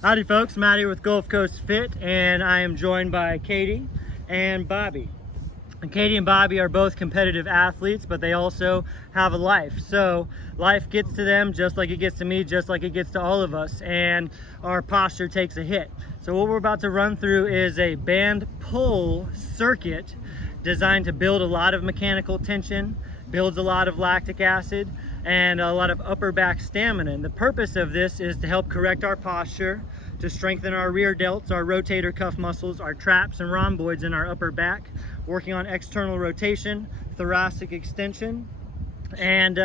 Howdy folks, Matt here with Gulf Coast Fit, and I am joined by Katie and Bobby. And Katie and Bobby are both competitive athletes, but they also have a life. So life gets to them just like it gets to me, just like it gets to all of us, and our posture takes a hit. So what we're about to run through is a band pull circuit designed to build a lot of mechanical tension, builds a lot of lactic acid, and a lot of upper back stamina. And the purpose of this is to help correct our posture, to strengthen our rear delts, our rotator cuff muscles, our traps and rhomboids in our upper back, working on external rotation, thoracic extension, and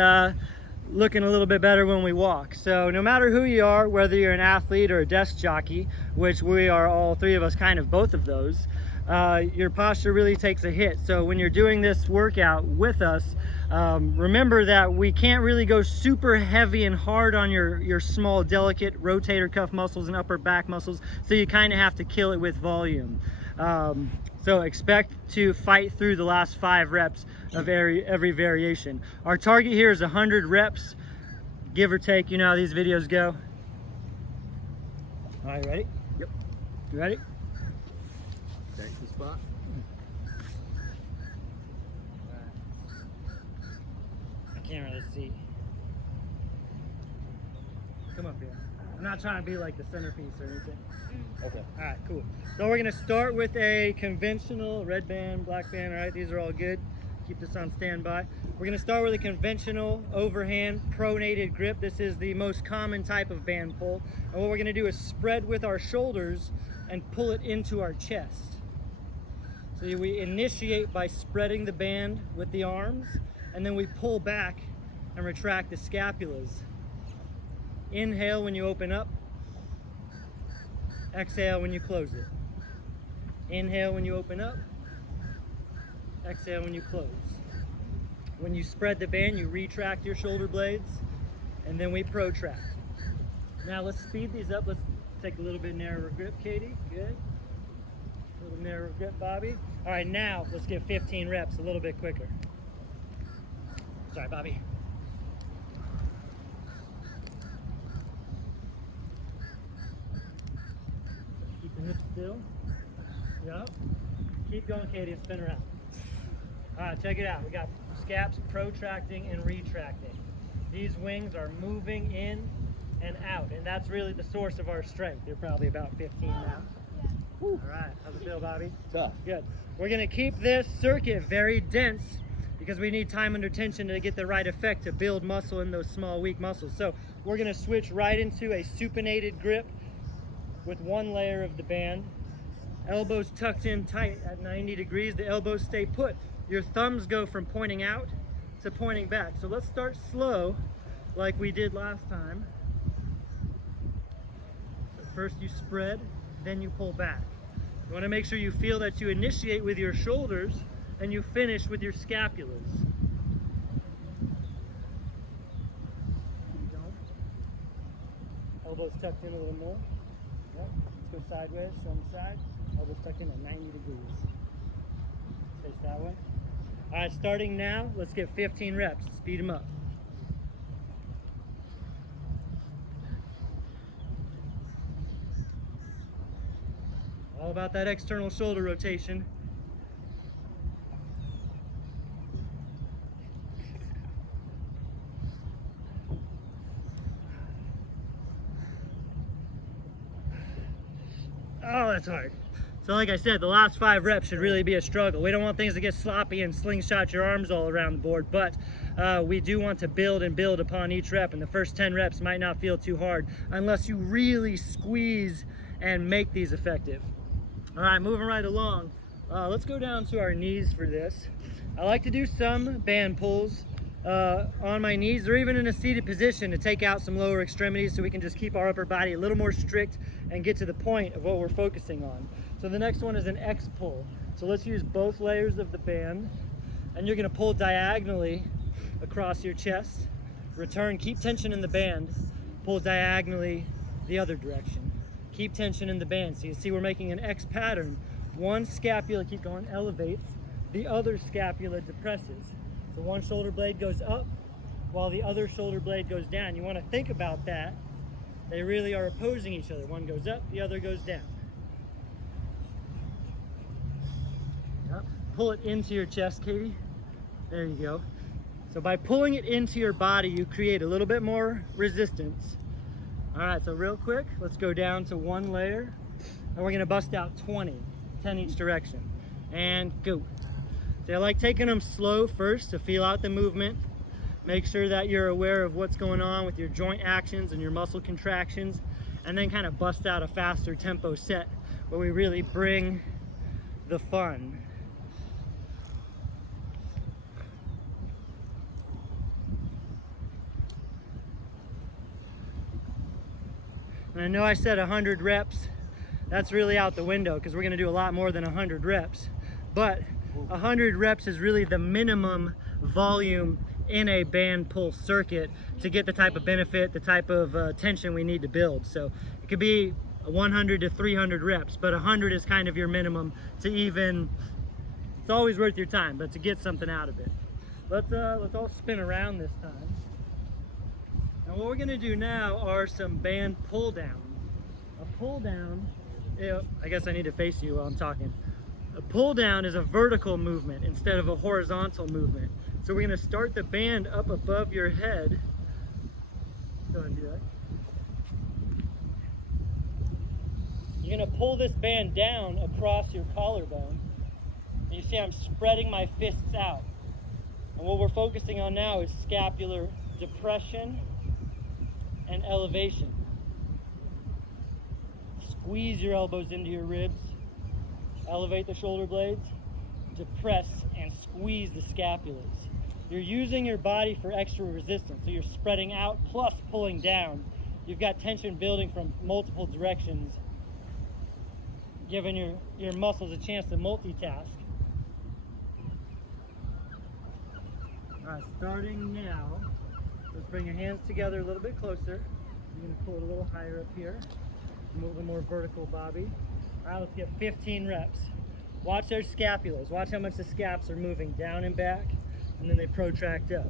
looking a little bit better when we walk. So no matter who you are, whether you're an athlete or a desk jockey, which we are, all three of us, kind of both of those, your posture really takes a hit. So when you're doing this workout with us, remember that we can't really go super heavy and hard on your small, delicate rotator cuff muscles and upper back muscles, so you kind of have to kill it with volume. So expect to fight through the last 5 reps of every variation. Our target here is 100 reps, give or take. You know how these videos go. All right, ready? Yep. You ready? Back to the spot. I can't really see. Come up here. I'm not trying to be like the centerpiece or anything. Okay. All right, cool. So we're gonna start with a conventional red band, black band. All right, these are all good. Keep this on standby. We're gonna start with a conventional overhand pronated grip. This is the most common type of band pull. And what we're gonna do is spread with our shoulders and pull it into our chest. So we initiate by spreading the band with the arms, and then we pull back and retract the scapulas. Inhale when you open up. Exhale when you close it. Inhale when you open up. Exhale when you close. When you spread the band, you retract your shoulder blades, and then we protract. Now let's speed these up. Let's take a little bit narrower grip, Katie. Good. A little narrower grip, Bobby. All right, now let's get 15 reps a little bit quicker. Sorry, Bobby. Keep the hips still. Yep. Keep going, Katie, and spin around. All right, check it out. We got scaps protracting and retracting. These wings are moving in and out, and that's really the source of our strength. You're probably about 15 now. All right, how's it feel, Bobby? Tough. Good. We're gonna keep this circuit very dense because we need time under tension to get the right effect to build muscle in those small, weak muscles. So we're gonna switch right into a supinated grip with one layer of the band. Elbows tucked in tight at 90 degrees. The elbows stay put. Your thumbs go from pointing out to pointing back. So let's start slow like we did last time. So first you spread, then you pull back. You want to make sure you feel that you initiate with your shoulders and you finish with your scapulas. Elbows tucked in a little more. Yep. Let's go sideways, show them side. Elbows tucked in at 90 degrees. Face that way. All right, starting now, let's get 15 reps. Speed them up. All about that external shoulder rotation. Oh, that's hard. So like I said, the last 5 reps should really be a struggle. We don't want things to get sloppy and slingshot your arms all around the board, but we do want to build and build upon each rep, and the first 10 reps might not feel too hard unless you really squeeze and make these effective. All right, moving right along. Let's go down to our knees for this. I like to do some band pulls on my knees or even in a seated position to take out some lower extremities so we can just keep our upper body a little more strict and get to the point of what we're focusing on. So the next one is an X pull. So let's use both layers of the band, and you're gonna pull diagonally across your chest. Return, keep tension in the band, pull diagonally the other direction. Keep tension in the band. So you see we're making an X pattern. One scapula, keep going, elevates. The other scapula depresses. So one shoulder blade goes up while the other shoulder blade goes down. You want to think about that they really are opposing each other. One goes up, the other goes down. Yep. Pull it into your chest, Katie. There you go. So by pulling it into your body, you create a little bit more resistance. All right, so real quick, let's go down to one layer, and we're gonna bust out 20, 10 each direction, and go. So I like taking them slow first to feel out the movement. Make sure that you're aware of what's going on with your joint actions and your muscle contractions, and then kind of bust out a faster tempo set where we really bring the fun. And I know I said 100 reps. That's really out the window because we're going to do a lot more than 100 reps. But 100 reps is really the minimum volume in a band pull circuit to get the type of benefit, the type of tension we need to build. So it could be 100 to 300 reps, but 100 is kind of your minimum to even, it's always worth your time, but to get something out of it. Let's all spin around this time. And what we're gonna do now are some band pull downs. A pull down, I guess I need to face you while I'm talking. A pull down is a vertical movement instead of a horizontal movement. So we're gonna start the band up above your head. Go ahead and do that. You're gonna pull this band down across your collarbone. And you see I'm spreading my fists out. And what we're focusing on now is scapular depression and elevation. Squeeze your elbows into your ribs. Elevate the shoulder blades. Depress and squeeze the scapulas. You're using your body for extra resistance. So you're spreading out plus pulling down. You've got tension building from multiple directions, giving your muscles a chance to multitask. All right, starting now, let's bring your hands together a little bit closer. You're gonna pull it a little higher up here. A little more vertical, Bobby. All right, let's get 15 reps. Watch their scapulas. Watch how much the scaps are moving down and back, and then they protract up.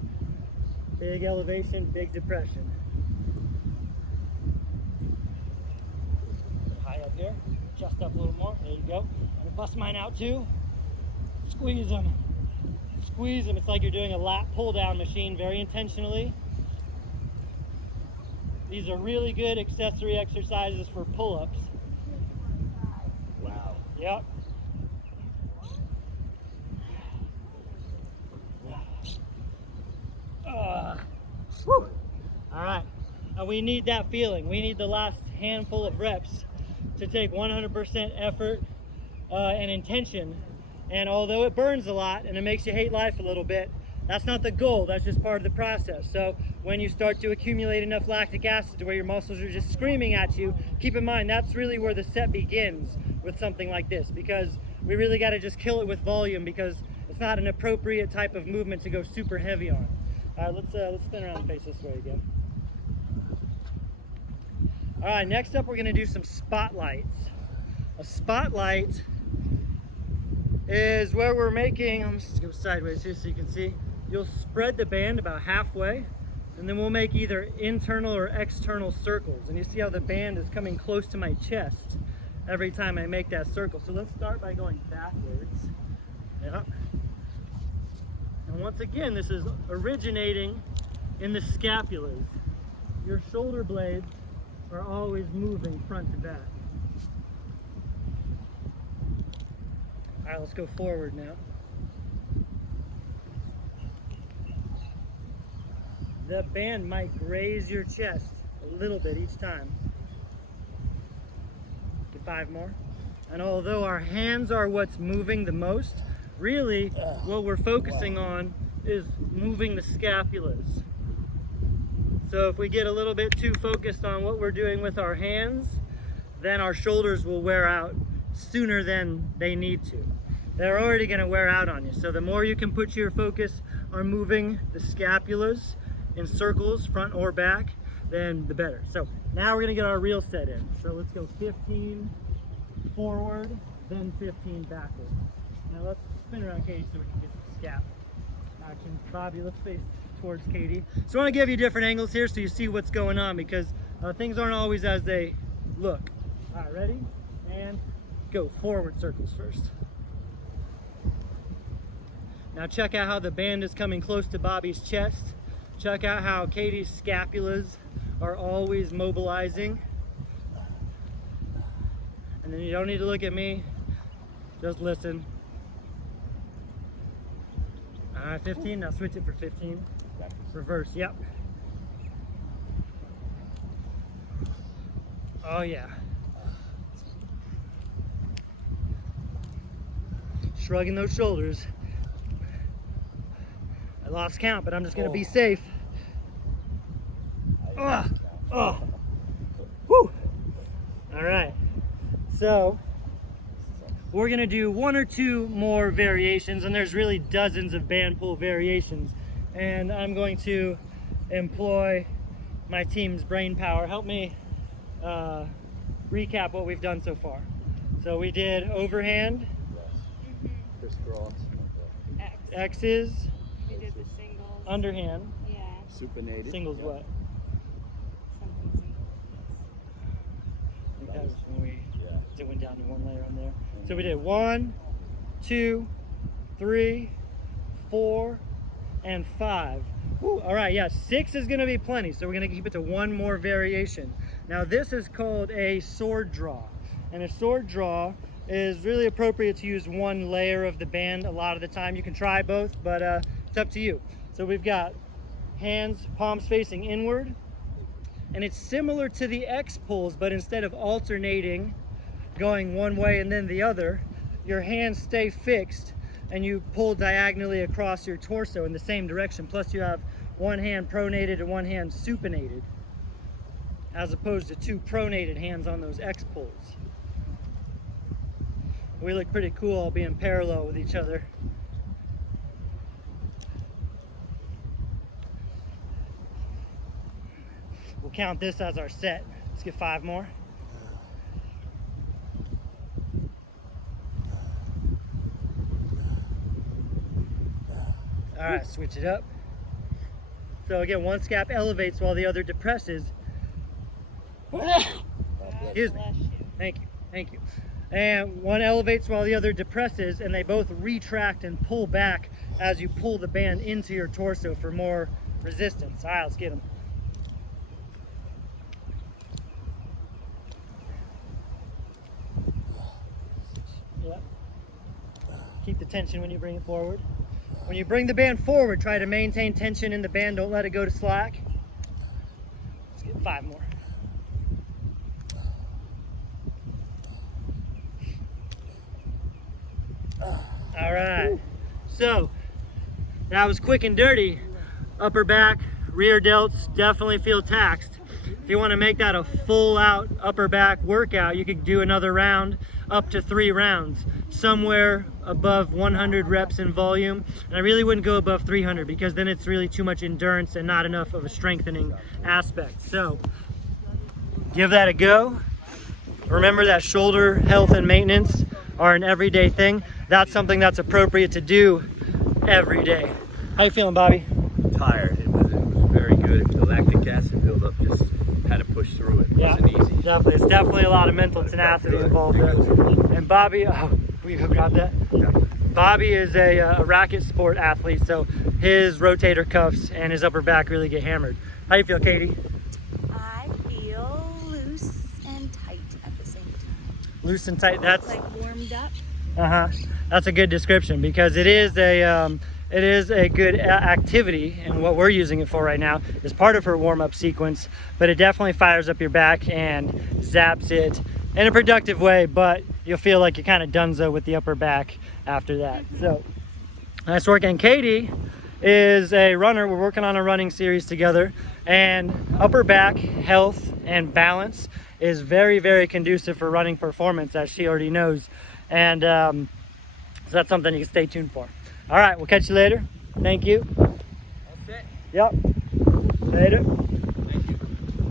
Big elevation, big depression. High up here, just up a little more. There you go. I'm gonna bust mine out too. Squeeze them. Squeeze them. It's like you're doing a lat pull down machine very intentionally. These are really good accessory exercises for pull-ups. Wow. Yep. Whew. All right. Now we need that feeling. We need the last handful of reps to take 100% effort and intention. And although it burns a lot and it makes you hate life a little bit, that's not the goal. That's just part of the process. So when you start to accumulate enough lactic acid to where your muscles are just screaming at you, keep in mind that's really where the set begins with something like this, because we really got to just kill it with volume, because it's not an appropriate type of movement to go super heavy on. All right, let's spin around and face this way again. All right, next up we're going to do some spotlights. A spotlight is where we're making, let me just go sideways here so you can see. You'll spread the band about halfway, and then we'll make either internal or external circles. And you see how the band is coming close to my chest every time I make that circle. So let's start by going backwards. Yep. And once again, this is originating in the scapulas. Your shoulder blades are always moving front to back. All right, let's go forward now. The band might graze your chest a little bit each time. Get 5 more. And although our hands are what's moving the most, really what we're focusing on is moving the scapulas. So if we get a little bit too focused on what we're doing with our hands, then our shoulders will wear out sooner than they need to. They're already going to wear out on you. So the more you can put your focus on moving the scapulas in circles, front or back, then the better. So now we're going to get our real set in. So let's go 15 forward, then 15 backward. Now let's spin around Katie so we can get some scap action. Bobby, let's face towards Katie. So I want to give you different angles here so you see what's going on, because Things aren't always as they look. All right, ready? And go. Forward circles first. Now check out how the band is coming close to Bobby's chest. Check out how Katie's scapulas are always mobilizing. And then you don't need to look at me, just listen. All right, 15, now switch it for 15. Reverse, yep. Oh yeah. Shrugging those shoulders. I lost count, but I'm just gonna be safe. Oh, oh. Woo. All right. So we're gonna do one or two more variations, and there's really dozens of band pull variations. And I'm going to employ my team's brain power. Help me recap what we've done so far. So we did overhand, Crisscross. X's, We did the singles. underhand, Yeah. Supinated. singles Yeah. what? Something singles. I think that was when we Yeah. went down to one layer on there. So we did 1, 2, 3, 4, and 5. Woo, all right, yeah, 6 is gonna be plenty, so we're gonna keep it to one more variation. Now this is called a sword draw, and a sword draw is really appropriate to use one layer of the band a lot of the time. You can try both, but it's up to you. So we've got hands, palms facing inward, and it's similar to the X pulls, but instead of alternating, going one way and then the other, your hands stay fixed and you pull diagonally across your torso in the same direction. Plus you have one hand pronated and one hand supinated, as opposed to two pronated hands on those X pulls. We look pretty cool all being parallel with each other. We'll count this as our set. Let's get 5 more. All right, switch it up. So again, one scap elevates while the other depresses. Excuse me. Bless you. Thank you, thank you. And one elevates while the other depresses, and they both retract and pull back as you pull the band into your torso for more resistance. All right, let's get them. Yep. Keep the tension when you bring it forward. When you bring the band forward, try to maintain tension in the band. Don't let it go to slack. Let's get 5 more. All right. So that was quick and dirty. Upper back, rear delts definitely feel taxed. If you want to make that a full out upper back workout, you could do another round, up to 3 rounds, somewhere above 100 reps in volume. And I really wouldn't go above 300 because then it's really too much endurance and not enough of a strengthening aspect. So give that a go. Remember that shoulder health and maintenance are an everyday thing. That's something that's appropriate to do every day. How you feeling, Bobby? Tired. It was very good. The lactic acid buildup just had to push through it. It wasn't easy. Definitely. It's definitely a lot of mental tenacity involved there. And Bobby, we grabbed that. Yeah. Bobby is a racket sport athlete, so his rotator cuffs and his upper back really get hammered. How you feel, Katie? I feel loose and tight at the same time. Loose and tight. That's Like warmed up. That's a good description because it is a good activity, and what we're using it for right now is part of her warm-up sequence, but it definitely fires up your back and zaps it in a productive way, but you'll feel like you're kind of donezo with the upper back after that. So nice work. And Katie is a runner. We're working on a running series together, and upper back health and balance is very, very conducive for running performance, as she already knows. And so that's something you can stay tuned for. All right, we'll catch you later. Thank you. Okay. Yep. Later.